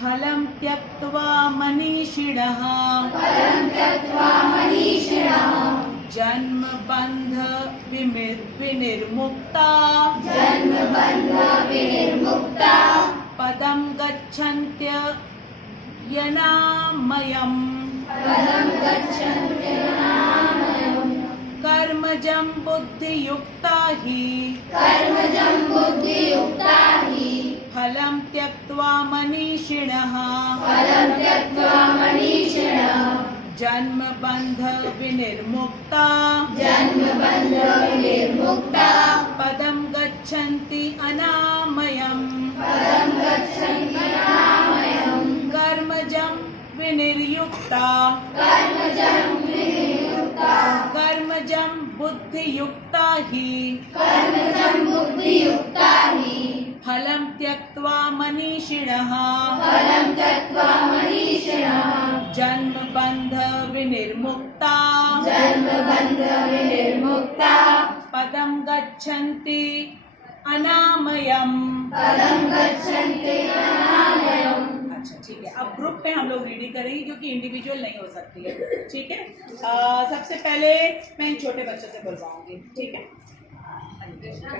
फलं त्यक्त्वा मनीषिणः जन्म बंध विनिर्मुक्ता पदं गच्छन्त्य यनामयम् कर्मजं बुद्धियुक्ता हि फलं त्यक्त्वा मनीषिणः जन्म बंध विनिर्मुक्ता पदं गच्छन्ति अनामयम् कर्मजं विनिर्युक्ता कर्मजं बुद्धियुक्ता हि फलं त्यक्त्वा मनीषिणः जन्म बंध विनिर्मुक्ता पदं गच्छन्ति अनामयम्। अच्छा ठीक है, अब ग्रुप में हम लोग रीडिंग करेंगे क्योंकि इंडिविजुअल नहीं हो सकती है। ठीक है, सबसे पहले मैं इन छोटे बच्चों से बुलवाऊंगी। ठीक है,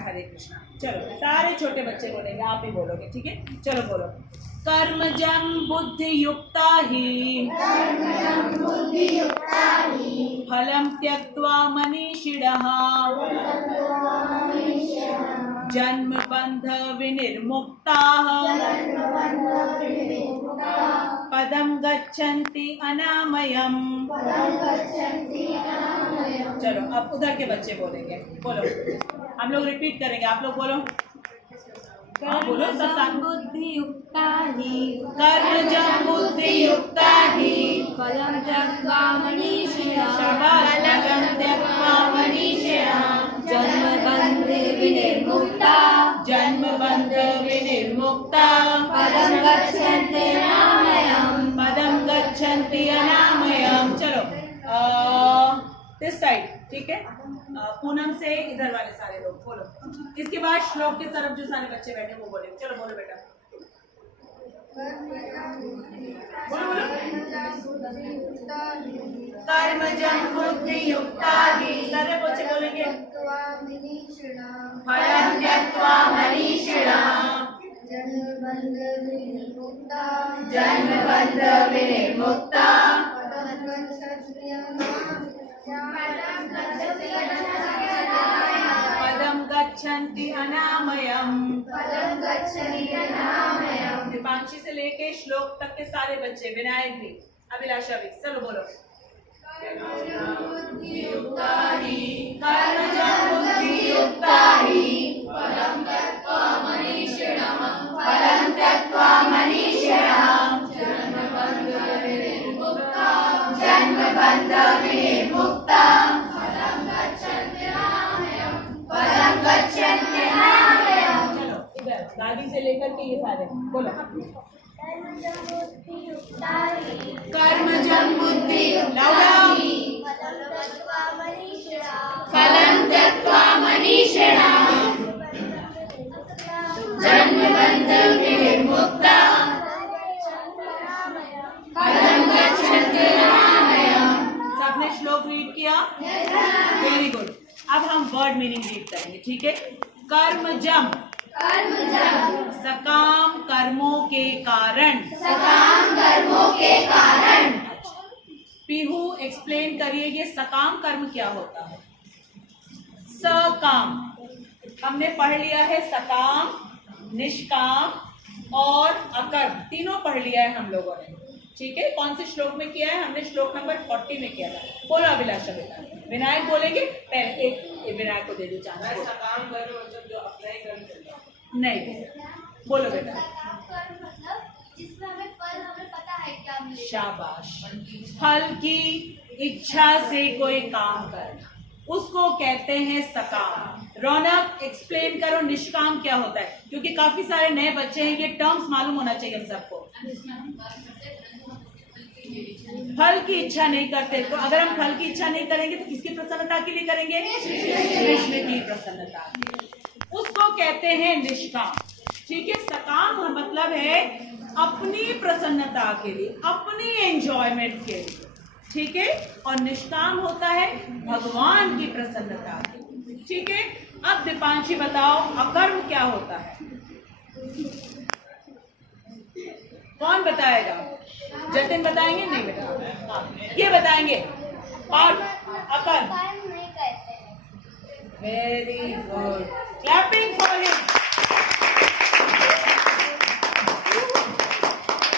हरे कृष्णा। चलो सारे छोटे बच्चे बोलेंगे, आप भी बोलोगे। ठीक है, चलो बोलो। कर्मजं बुद्धियुक्ता हि फलं त्यक्त्वा मनीषिणः जन्म बंध विनिर्मुक्ताः पदं गच्छन्ति अनामयम्। चलो अब उधर के बच्चे बोलेंगे। बोलो, हम लोग रिपीट करेंगे, आप लोग बोलो। बोलो सब साथ। बुद्धियुक्ता हि कर्मजं बुद्धियुक्ता हि फलं त्यक्त्वा मनीषिणः फलं त्यक्त्वा मनीषिणः जन्म बंध विनिर्मुक्ता पदं गच्छन्ति अनामयम्। चलो दिस साइड। ठीक है, पूनम से इधर वाले सारे लोग बोलो। इसके बाद श्लोक के तरफ जो सारे बच्चे बैठे वो बोले। चलो बोलो बेटा, बोलो बोलो। कर्मजं बुद्धियुक्ता हि सारे बच्चे बोलेंगे। फलं त्यक्त्वा मनीषिणः जन्म बंध विनिर्मुक्ता पदं गच्छन्ति अनामयम्। दीपांशी से लेके श्लोक तक के सारे बच्चे, विनायक भी, अभिलाषा भी, चलो बोलो। कर्मजं बुद्धियुक्ता हि फलं त्यक्त्वा मनीषिणः जन्म बंध विनिर्मुक्ता पदं गच्छन्ति अनामयम्। चलो इधर दादी से लेकर के ये सारे बोलो। कर्मजं बुद्धियुक्ता हि फलं त्यक्त्वा मनीषिणः जन्म बंध विनिर्मुक्ता पदं गच्छन्ति अनामयम्। सबने श्लोक रीड किया? Very good. अब हम वर्ड मीनिंग रीड करेंगे। ठीक है, कर्मजं सकाम कर्मों के कारण। पीहू एक्सप्लेन करिए ये सकाम कर्म क्या होता है। सकाम हमने पढ़ लिया है, सकाम, निष्काम और अकर्म तीनों पढ़ लिया है हम लोगों ने। ठीक है, कौन से श्लोक में किया है? हमने श्लोक नंबर 40 में किया था। बोलो अभिलाषा बेटा। विनायक बोलेंगे पहले, एक विनायक को दे दो चांस। सकाम कर्म मतलब जो अप्लाई कर्म नहीं, बोलो बेटा। जिसमें हमें पता है क्या मिलेगा। शाबाश। फल की इच्छा से कोई काम करना उसको कहते हैं सकाम। रौनक एक्सप्लेन करो निष्काम क्या होता है, क्योंकि काफी सारे नए बच्चे हैं, ये टर्म्स मालूम होना चाहिए हम सबको। फल की इच्छा नहीं करते, तो अगर हम फल की इच्छा नहीं करेंगे तो किसकी प्रसन्नता के लिए करेंगे? कृष्ण की प्रसन्नता के लिए। उसको कहते हैं निष्काम। ठीक है, सकाम मतलब है अपनी प्रसन्नता के लिए, अपनी एंजॉयमेंट के लिए, ठीक है। और निष्काम होता है भगवान की प्रसन्नता के लिए, ठीक है। अब दीपांशी बताओ अकर्म क्या होता है? कौन बताएगा? जतिन बताएंगे? नहीं बताएंगे, हाँ, ये बताएंगे। और अकर्म, कर्म नहीं करते हैं। Very good, clapping for him.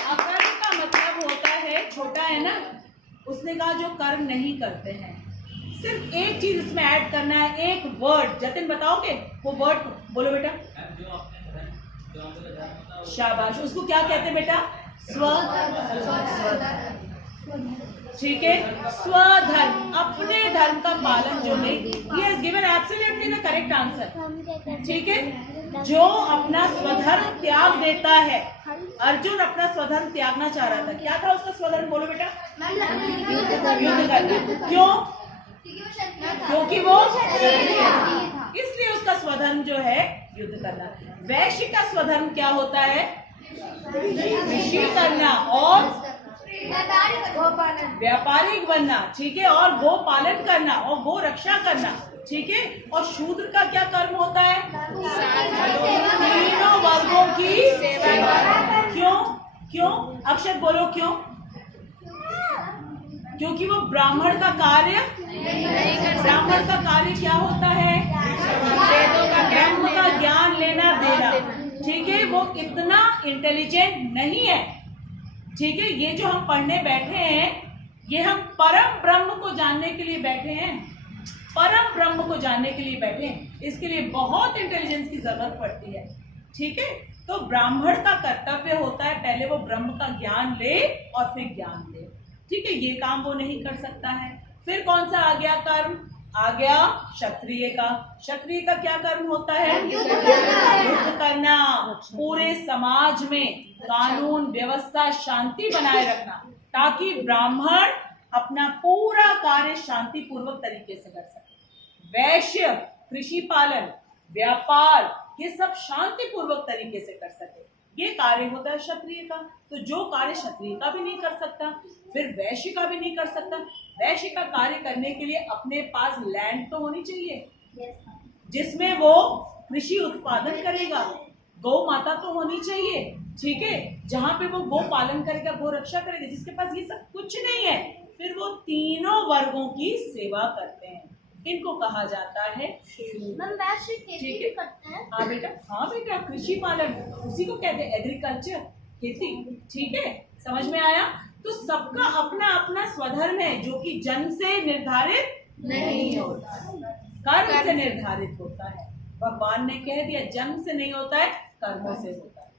अकर्म का मतलब होता है, छोटा है ना, उसने कहा जो कर्म नहीं करते हैं। सिर्फ एक चीज इसमें ऐड करना है, एक वर्ड। जतिन बताओगे वो वर्ड? बोलो बेटा। शाबाश, उसको क्या कहते हैं बेटा? स्वधर्म, ठीक है। स्वधर्म, अपने धर्म का पालन जो नहीं, he has given absolutely the correct answer, ठीक है। जो अपना स्वधर्म त्याग देता है, अर्जुन अपना स्वधर्म त्यागना चाह रहा था। क्या था उसका स्वधर्म? बोलो बेटा। युद्ध करना। क्यों? क्योंकि वो इसलिए उसका स्वधर्म जो है युद्ध करना। वैश्य का स्वधर्म क्या होता है? कृषि करना और व्यापारिक बनना, ठीक है, और गो पालन करना और गो रक्षा करना, ठीक है। और शूद्र का क्या कर्म होता है? तीनों वर्गों की सेवा। क्यों? क्यों? अक्षत बोलो क्यों? क्योंकि वो ब्राह्मण का कार्य ब्राह्मण का कार्य क्या होता है? ब्रह्म का ज्ञान लेना देना, ठीक है। वो इतना इंटेलिजेंट नहीं है, ठीक है। ये जो हम पढ़ने बैठे हैं, ये हम परम ब्रह्म को जानने के लिए बैठे हैं, परम ब्रह्म को जानने के लिए बैठे हैं। इसके लिए बहुत इंटेलिजेंस की जरूरत पड़ती है, ठीक है। तो ब्राह्मण का कर्तव्य होता है पहले वो ब्रह्म का ज्ञान ले और फिर ज्ञान ले, ठीक है। ये काम वो नहीं कर सकता है। फिर कौन सा आ गया कर्म? आ गया क्षत्रिय का। क्षत्रिय का क्या कर्म होता है? युद्ध करना, पूरे समाज में कानून व्यवस्था शांति बनाए रखना, ताकि ब्राह्मण अपना पूरा कार्य शांति पूर्वक तरीके से कर सके। वैश्य कृषि पालन व्यापार ये सब शांति पूर्वक तरीके से कर सके, ये कार्य होता है क्षत्रिय का। तो जो कार्य क्षत्रिय का भी नहीं कर सकता, फिर वैश्य का भी नहीं कर सकता। वैश्य का कार्य करने के लिए अपने पास लैंड तो होनी चाहिए जिसमें वो कृषि उत्पादन करेगा, गौ माता तो होनी चाहिए, ठीक है, जहाँ पे वो गौ पालन करेगा, गौ रक्षा करेगा। जिसके पास ये सब कुछ नहीं है, फिर वो तीनों वर्गों की सेवा करते हैं। इनको कहा जाता है खेती करते हैं। हाँ बेटा, हाँ बेटा, कृषि पालन उसी को कहते हैं, एग्रीकल्चर, खेती, ठीक है। समझ में आया? तो सबका अपना अपना स्वधर्म है जो कि जन्म से निर्धारित नहीं होता, कर्म से निर्धारित होता है। भगवान ने कह दिया जन्म से नहीं होता है, कर्मों से होता है।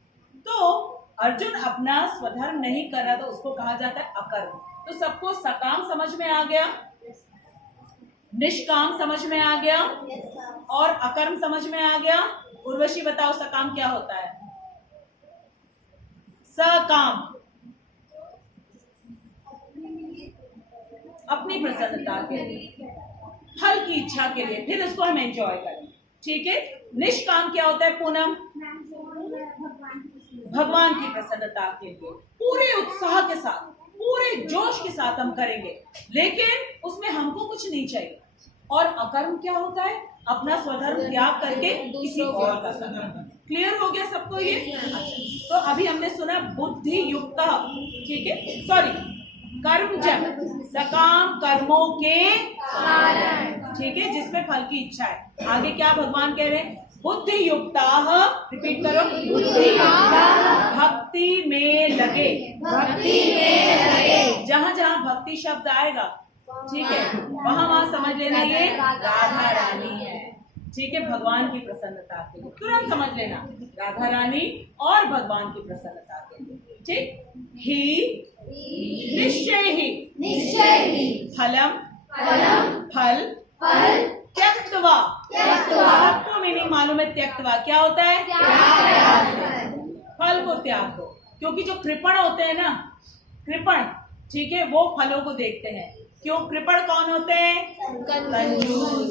तो अर्जुन अपना स्वधर्म नहीं कर रहा था, उसको कहा जाता है अकर्म। तो सबको सकाम समझ में आ गया, निष्काम समझ में आ गया और अकर्म समझ में आ गया। उर्वशी बताओ सकाम क्या होता है? सकाम अपनी प्रसन्नता के लिए, फल की इच्छा के लिए, फिर उसको हम एंजॉय करें, ठीक है। निष्काम क्या होता है पूनम? भगवान की प्रसन्नता के लिए पूरे उत्साह के साथ, पूरे जोश के साथ हम करेंगे, लेकिन उसमें हमको कुछ नहीं चाहिए। और अकर्म क्या होता है? अपना स्वधर्म त्याग करके किसी और का करना। क्लियर हो गया सबको ये? तो अभी हमने सुना बुद्धि युक्त, ठीक है, सॉरी, कर्म जब सकाम कर्मों के कारण, ठीक है, जिसमें फल की इच्छा है। आगे क्या भगवान कह रहे हैं? बुद्धि युक्ता, रिपीट करो, बुद्धि युक्ता भक्ति में लगे, भक्ति में लगे। जहाँ जहाँ भक्ति शब्द आएगा, ठीक है, वहाँ वहाँ समझ लेना ये राधा रानी है, ठीक है, भगवान की प्रसन्नता के लिए। तुरंत समझ लेना, राधा रानी और भगवान की प्रसन्नता के लिए, ठीक। ही निश्चय ही फलम फल त्यक्त्वा, सबको मीनिंग मालूम है। त्यक्त्वा क्या होता है? फल को त्याग दो। क्योंकि जो कृपण होते हैं ना, कृपण, ठीक है, वो फलों को देखते हैं। क्यों? कृपण कौन होते हैं? कंजूस,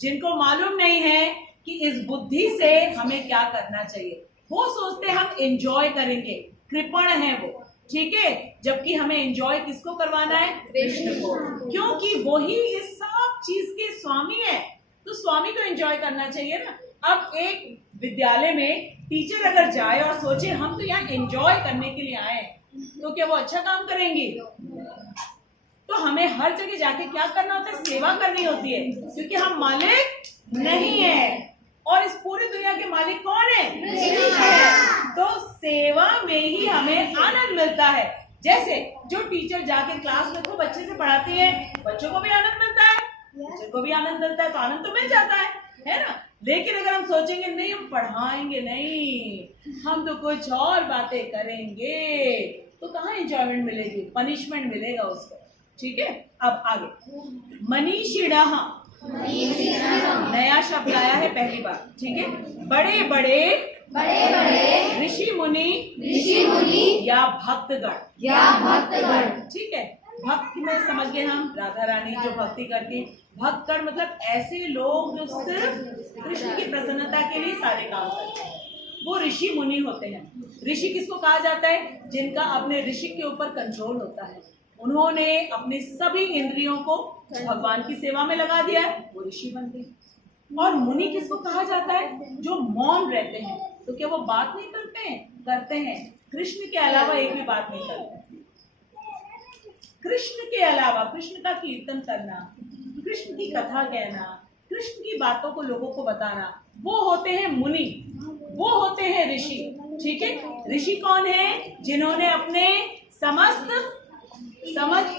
जिनको मालूम नहीं है कि इस बुद्धि से हमें क्या करना चाहिए। वो सोचते हैं हम एंजॉय करेंगे, कृपण है वो, ठीक है। जबकि हमें एंजॉय किसको करवाना है? कृष्ण को, क्योंकि वही इस सब चीज के स्वामी है, तो स्वामी को एंजॉय करना चाहिए ना। अब एक विद्यालय में टीचर अगर जाए और सोचे हम तो यहाँ एंजॉय करने के लिए आए हैं, तो क्या वो अच्छा काम करेंगी? तो हमें हर जगह जाके क्या करना होता है? सेवा करनी होती है, क्योंकि हम मालिक नहीं है, और इस पूरी दुनिया के मालिक कौन है? कृष्ण है। तो सेवा में ही हमें आनंद मिलता है। जैसे जो टीचर जाके क्लास में खूब अच्छे से पढ़ाती है, बच्चों को भी आनंद मिलता है, टीचर को भी आनंद मिलता है, तो आनंद तो मिल जाता है ना। लेकिन अगर हम सोचेंगे नहीं हम पढ़ाएंगे नहीं, हम तो कुछ और बातें करेंगे, तो कहाँ एंजॉयमेंट मिलेगी? पनिशमेंट मिलेगा उसको, ठीक है। अब आगे, मनीषिणः नया शब्द आया है पहली बार, ठीक है। बड़े बड़े ऋषि मुनि या भक्तगण, ठीक है। भक्त में समझ गए हम, राधा रानी जो भक्ति करती। भक्तगण मतलब ऐसे लोग जो सिर्फ कृष्ण की प्रसन्नता के लिए सारे काम करते हैं, वो ऋषि मुनि होते हैं। ऋषि किसको कहा जाता है? जिनका अपने ऋषि के ऊपर कंट्रोल होता है, उन्होंने अपनी सभी इंद्रियों को भगवान की सेवा में लगा दिया है, वो ऋषि बन गए। और मुनि किसको कहा जाता है? जो मौन रहते हैं। तो क्या वो बात नहीं करते हैं? करते हैं। कृष्ण के अलावा एक भी बात नहीं करते। कृष्ण के अलावा कृष्ण का कीर्तन करना, कृष्ण की कथा कहना, कृष्ण की बातों को लोगों को बताना, वो होते हैं मुनि, वो होते हैं ऋषि, ठीक है। ऋषि कौन है? जिन्होंने अपने समस्त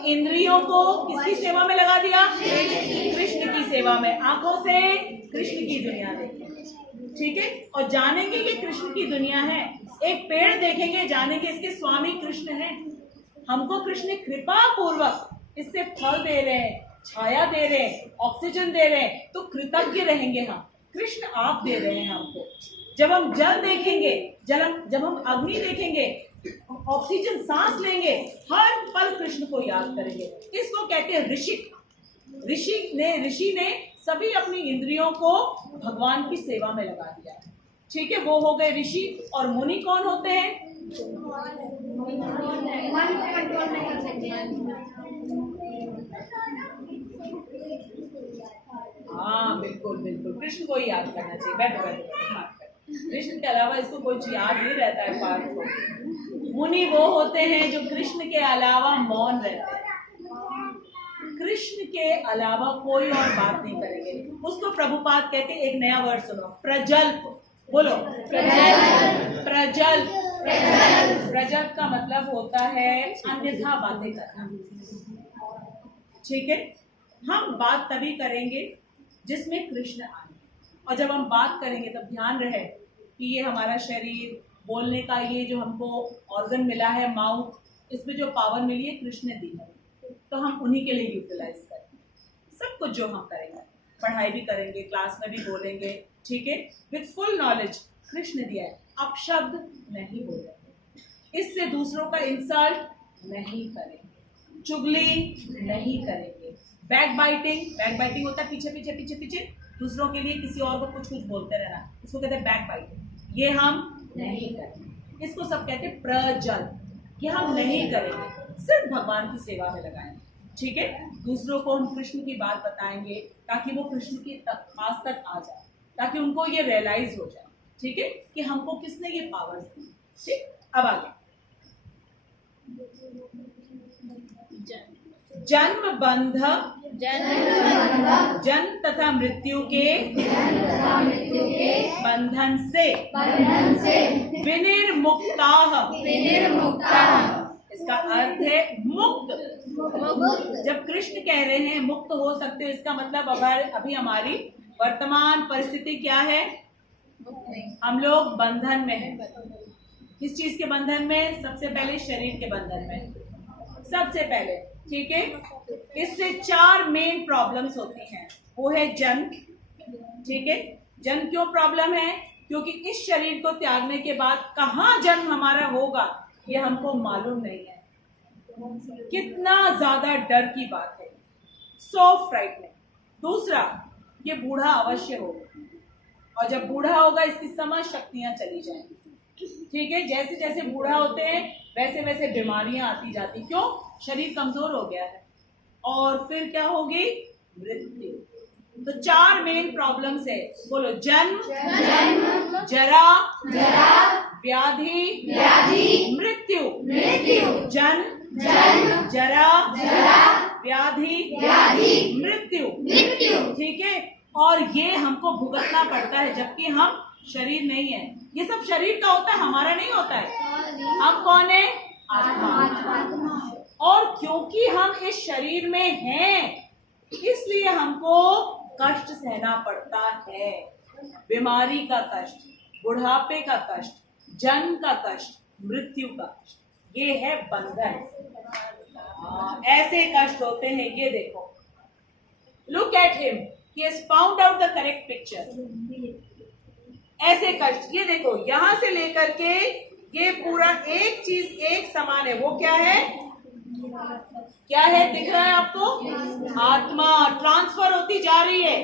इंद्रियों को किसकी सेवा में लगा दिया? कृष्ण की सेवा में। आंखों से कृष्ण की दुनिया देखेंगे, ठीक है, और जानेंगे कि कृष्ण की दुनिया है। एक पेड़ देखेंगे, जानेंगे इसके स्वामी कृष्ण हैं। हमको कृष्ण कृपा पूर्वक इससे फल दे रहे हैं, छाया दे रहे हैं, ऑक्सीजन दे रहे हैं, तो कृतज्ञ रहेंगे हम। कृष्ण आप दे रहे हैं हमको। जब हम जल देखेंगे, जब हम अग्नि देखेंगे, ऑक्सीजन सांस लेंगे, हर पल कृष्ण को याद करेंगे। इसको कहते हैं ऋषिक। ऋषि ने सभी अपनी इंद्रियों को भगवान की सेवा में लगा दिया, ठीक है, वो हो गए ऋषि। और मुनि कौन होते हैं? हाँ बिल्कुल बिल्कुल, कृष्ण को ही याद करना चाहिए। बैठो, कृष्ण के अलावा इसको कुछ याद नहीं रहता है पार्थ को। मुनि वो होते हैं जो कृष्ण के अलावा मौन रहते हैं, कृष्ण के अलावा कोई और बात नहीं करेंगे। उसको प्रभुपाद कहते हैं, एक नया वर्ड सुनो, प्रजल्प। बोलो प्रजल्प। प्रजल्प का मतलब होता है अन्यथा बातें करना, ठीक है। हम बात तभी करेंगे जिसमें कृष्ण आए, और जब हम बात करेंगे तब ध्यान रहे कि ये हमारा शरीर, बोलने का ये जो हमको ऑर्गन मिला है माउथ, इसमें जो पावर मिली है कृष्ण ने दी है, तो हम उन्हीं के लिए यूटिलाइज करेंगे। सब कुछ जो हम करेंगे, पढ़ाई भी करेंगे, क्लास में भी बोलेंगे, ठीक है, विद फुल नॉलेज कृष्ण दिया है। अपशब्द नहीं बोलेंगे, इससे दूसरों का इंसल्ट नहीं करेंगे, चुगली नहीं करेंगे, बैक बाइटिंग होता है पीछे पीछे पीछे पीछे दूसरों के लिए किसी और को कुछ बोलते रहना, इसको कहते हैं बैक बाइटिंग। ये हम नहीं करेंगे, इसको सब कहते हैं प्रजल। ये हम नहीं करेंगे, सिर्फ भगवान की सेवा में लगाएंगे, ठीक है। दूसरों को हम कृष्ण की बात बताएंगे ताकि वो कृष्ण के पास तक आ जाए, ताकि उनको ये रियलाइज हो जाए, ठीक है, कि हमको किसने ये पावर्स दी, ठीक। अब आगे, जन्म बंध जन्म तथा मृत्यु के बंधन से विनिर्मुक्ताः। इसका अर्थ है मुक्त। जब कृष्ण कह रहे हैं मुक्त हो सकते हो, इसका मतलब अभी हमारी वर्तमान परिस्थिति क्या है? हम लोग बंधन में हैं। किस चीज के बंधन में? सबसे पहले शरीर के बंधन में, सबसे पहले, ठीक है। इससे 4 मेन प्रॉब्लम्स होती हैं। वो है जन्म, ठीक है। जन्म क्यों प्रॉब्लम है? क्योंकि इस शरीर को त्यागने के बाद कहाँ जन्म हमारा होगा ये हमको मालूम नहीं है। कितना ज्यादा डर की बात है, सो फ्राइटनिंग। दूसरा, ये बूढ़ा अवश्य होगा, और जब बूढ़ा होगा इसकी समझ शक्तियां चली जाएंगी, ठीक है, जैसे जैसे बूढ़ा होते हैं वैसे वैसे बीमारियां आती जाती, क्यों? शरीर कमजोर हो गया है। और फिर क्या होगी? मृत्यु। तो 4 मेन प्रॉब्लम्स है, बोलो। जन्म, जरा, व्याधि, मृत्यु। जन्म, जरा, व्याधि, मृत्यु। ठीक है, और ये हमको भुगतना पड़ता है जबकि हम शरीर नहीं है। ये सब शरीर का होता है, हमारा नहीं होता है। हम कौन है? आत्मा। और क्योंकि हम इस शरीर में हैं इसलिए हमको कष्ट सहना पड़ता है। बीमारी का कष्ट, बुढ़ापे का कष्ट, जन्म का कष्ट, मृत्यु का कष्ट, ये है बंधन। ऐसे कष्ट होते हैं। ये देखो, look at him, he has found out the correct picture. ऐसे कष्ट, ये देखो, यहां से लेकर के ये पूरा एक चीज एक समान है। वो क्या है? क्या है? दिख रहा है आपको? आत्मा ट्रांसफर होती जा रही है,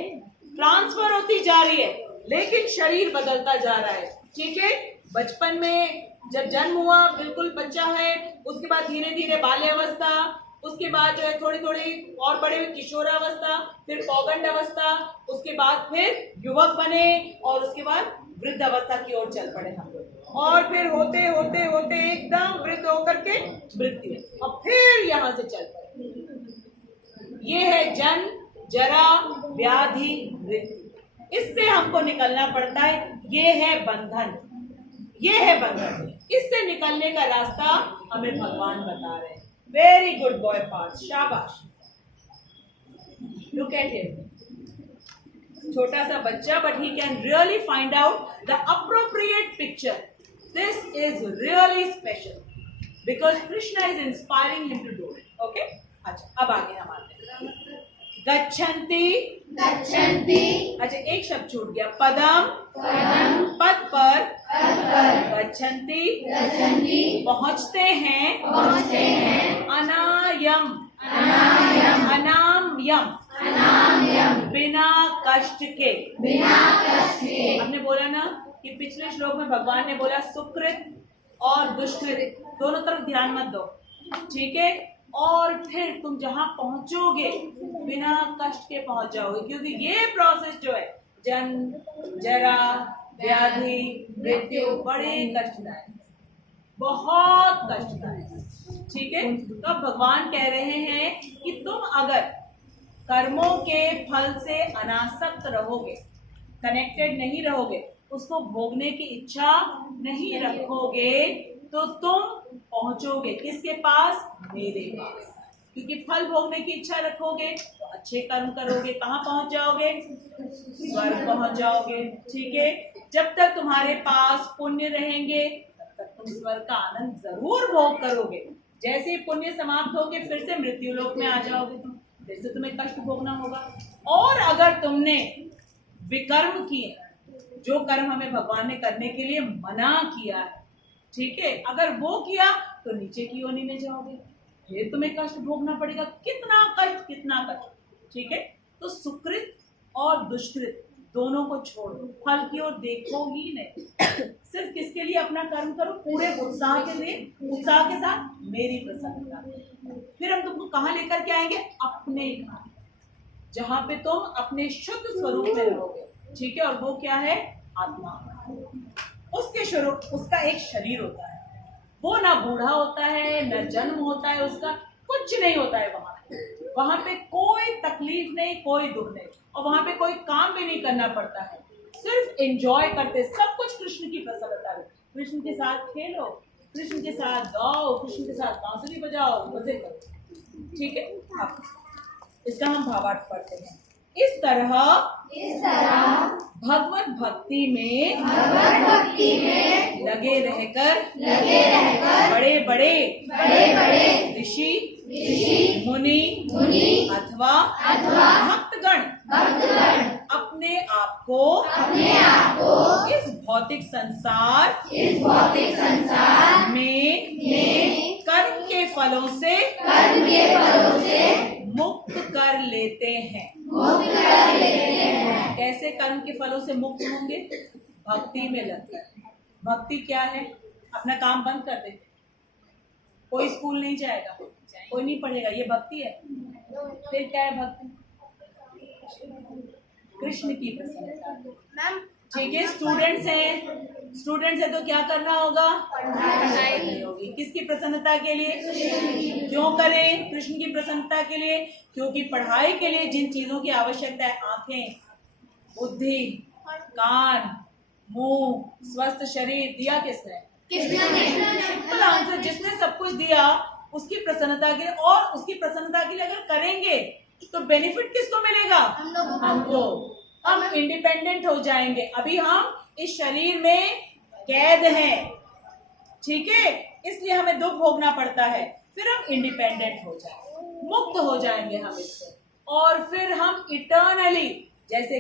ट्रांसफर होती जा रही है, लेकिन शरीर बदलता जा रहा है। ठीक है, बचपन में जब जन्म हुआ बिल्कुल बच्चा है, उसके बाद धीरे धीरे बाल्यावस्था, उसके बाद जो है थोड़ी थोड़ी और बड़े हुए किशोरावस्था, फिर पौगंड अवस्था, उसके बाद फिर युवक बने और उसके बाद वृद्ध अवस्था की ओर चल पड़े हम लोग। और फिर होते होते होते एकदम वृद्ध होकर के मृत्यु, और फिर यहाँ से चल पड़े। ये है जन्म, जरा, व्याधि, मृत्यु। इससे हमको निकलना पड़ता है। ये है बंधन, ये है बंधन। इससे निकलने का रास्ता हमें भगवान बता रहे हैं। वेरी गुड बॉय पार्थ, शाबाश। लुक एट हिम, छोटा सा बच्चा, but he can really find out the appropriate picture. This is really special because Krishna is inspiring him to do it. Okay, अच्छा, अब आगे हम आते हैं। गच्छन्ति, अच्छा एक शब्द छूट गया। पदम, पद पर, गच्छन्ति, पहुंचते हैं, अनायम, अनामयम, बिना कष्ट के। हमने बोला ना कि पिछले श्लोक में भगवान ने बोला सुकृत और दुष्कृत दोनों तरफ ध्यान मत दो। ठीक है, और फिर तुम जहां पहुंचोगे बिना कष्ट के पहुंच जाओगे, क्योंकि ये प्रोसेस जो है जन्म, जरा, व्याधि, मृत्यु बड़े कष्टदायक, बहुत कष्टदायक। ठीक है, तो अब भगवान कह रहे हैं कि तुम अगर कर्मों के फल से अनासक्त रहोगे, कनेक्टेड नहीं रहोगे, उसको भोगने की इच्छा नहीं रखोगे, तो तुम पहुंचोगे किसके पास? मेरे पास। क्योंकि फल भोगने की इच्छा रखोगे तो अच्छे कर्म करोगे, कहाँ पहुंच जाओगे? स्वर्ग पहुंच जाओगे। ठीक है, जब तक तुम्हारे पास पुण्य रहेंगे तब तक तुम स्वर्ग का आनंद जरूर भोग करोगे। जैसे ही पुण्य समाप्त होगे फिर से मृत्यु लोक में आ जाओगे तुम, जैसे तुम्हें कष्ट भोगना होगा। और अगर तुमने विकर्म किए, जो कर्म हमें भगवान ने करने के लिए मना किया है, ठीक है, अगर वो किया तो नीचे की योनि में जाओगे, फिर तुम्हें कष्ट भोगना पड़ेगा। कितना कष्ट, कितना कष्ट। ठीक है, तो सुकृत और दुष्कृत दोनों को छोड़ो, फल की ओर देखो ही नहीं। सिर्फ किसके लिए अपना कर्म करो? पूरे उत्साह के लिए, उत्साह के साथ मेरी प्रसन्नता। फिर हम तुमको कहाँ लेकर के आएंगे? अपने घर, जहाँ पे तुम अपने शुद्ध स्वरूप में रहोगे। ठीक है, और वो क्या है? आत्मा। उसके स्वरूप, उसका एक शरीर होता है, वो ना बूढ़ा होता है, न जन्म होता है, उसका कुछ नहीं होता है। वहां पे कोई तकलीफ नहीं, कोई दुख नहीं, और वहां पे कोई काम भी नहीं करना पड़ता है। सिर्फ एंजॉय करते, सब कुछ कृष्ण की प्रसन्नता में। कृष्ण के साथ खेलो, कृष्ण के साथ गाओ, कृष्ण के साथ बांसुरी बजाओ, मजे करो। ठीक है, अब इसका हम भावार्थ पढ़ते हैं। इस तरह भगवत भक्ति में लगे रहकर बड़े बड़े ऋषि मुनि अथवा भक्तगण अपने आप को इस भौतिक संसार में कर्म के फलों से मुक्त कर लेते हैं। कैसे कर्म के फलों से मुक्त होंगे? भक्ति में लगकर। भक्ति क्या है? अपना काम बंद कर देते, कोई स्कूल नहीं जाएगा, कोई नहीं पढ़ेगा, ये भक्ति है? फिर क्या है भक्ति? कृष्ण की प्रसन्नता। मैम ठीक है, स्टूडेंट्स है तो क्या करना होगा? पढ़ाई करनी होगी। किसकी प्रसन्नता के लिए? क्यों करें? कृष्ण की प्रसन्नता के लिए। क्योंकि पढ़ाई के लिए जिन चीजों की आवश्यकता है, आंखें, बुद्धि, कान, मुंह, स्वस्थ शरीर, दिया किसने? सिंपल आंसर, जिसने सब कुछ दिया उसकी प्रसन्नता के लिए। और उसकी प्रसन्नता के लिए अगर करेंगे तो बेनिफिट किसको मिलेगा? हमको। हम इंडिपेंडेंट हो जाएंगे। अभी हम इस शरीर में कैद हैं, ठीक है, इसलिए हमें दुख भोगना पड़ता है। फिर हम इंडिपेंडेंट हो जाएंगे, मुक्त हो जाएंगे हम इससे, और फिर हम इटर्नली, जैसे